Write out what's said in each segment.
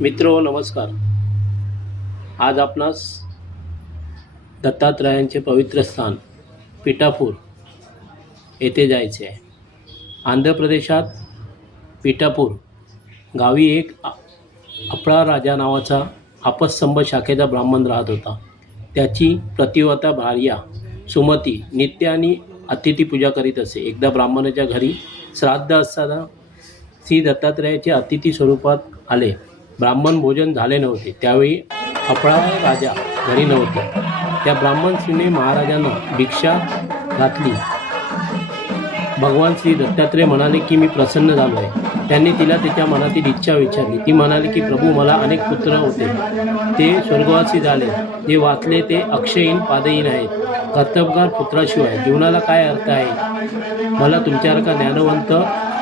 मित्रो नमस्कार. आज आपणास दत्तात्रयांचे पवित्र स्थान पिठापूर येथे जायचे आहे. आंध्र प्रदेशात पिठापूर गावी एक अपळा राजा नावाचा आपस्तंभ शाखेचा ब्राह्मण राहत होता. त्याची प्रतिवता भार्या सुमती नित्य आणि अतिथी पूजा करीत असे. एकदा ब्राह्मणाच्या घरी श्राद्ध असताना श्री दत्तात्रयाचे अतिथी स्वरूपात आले. ब्राह्मण भोजन झाले नव्हते. त्यावेळी अपळा राजा घरी नव्हते. त्या ब्राह्मण स्त्रीने महाराजांना भिक्षा घातली. भगवान श्री दत्तात्रय म्हणाले की मी प्रसन्न झालो आहे. त्यांनी तिला तिच्या मनातील इच्छा विचारली. ती म्हणाली की प्रभू, मला अनेक पुत्र होते, ते स्वर्गवासी झाले. जे वाचले ते अक्षयहीन पादहीन आहेत. कर्तबगार पुत्राशिवाय जीवनाला काय अर्थ आहे. मला तुमच्यासारखा ज्ञानवंत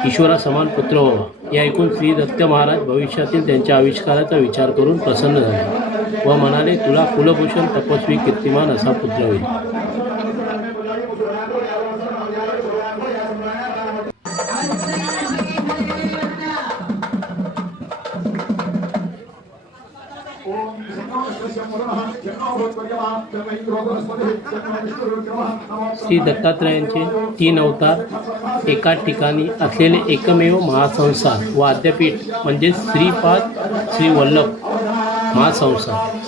ईश्वरासमान पुत्र व्हावा. हे ऐकून श्री दत्त महाराज भविष्यातील त्यांच्या आविष्काराचा विचार करून प्रसन्न झाले व म्हणाले, तुला कुलभूषण तपस्वी कीर्तिमान असा पुत्र होईल. श्री दत्तात्रयांचे 3 अवतार एकाच ठिकाणी असलेले एकमेव महासंस्थान व आद्यपीठ म्हणजे श्रीपाद श्री वल्लभ महासंस्थान.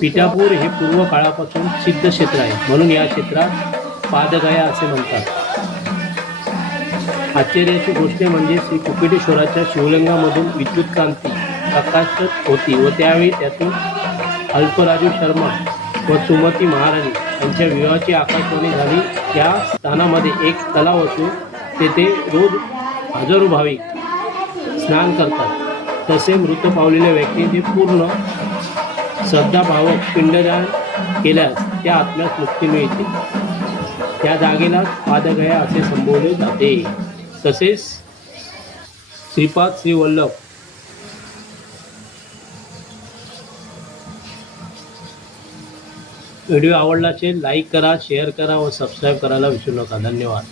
पिठापूर हे पूर्व काळापासून सिद्ध क्षेत्र आहे, म्हणून या क्षेत्रात पादगया असे म्हणतात. आश्चर्याची गोष्ट म्हणजे श्री कुपिटेश्वराच्या शिवलिंगामधून विद्युत कांती प्रकाशत होती व त्यावेळी त्यातून अल्पराजू शर्मा व सुमती महाराणी यांच्या विवाहाची आकाशवाणी झाली. त्या स्थानामध्ये एक तलाव असून तेथे रोज हजारो भाविक स्नान करतात. तसे मृत पावलेल्या व्यक्तींचे पूर्ण श्रद्धाभावक पिंडदान केल्यास त्या आत्म्यास मुक्ती मिळते. त्या जागेला पादगया असे संबोधले जाते. तसेच श्रीपाद श्री वल्लभ व्हिडिओ आवडला असेल लाईक करा, शेअर करा व सबस्क्राईब करायला विसरू नका. धन्यवाद.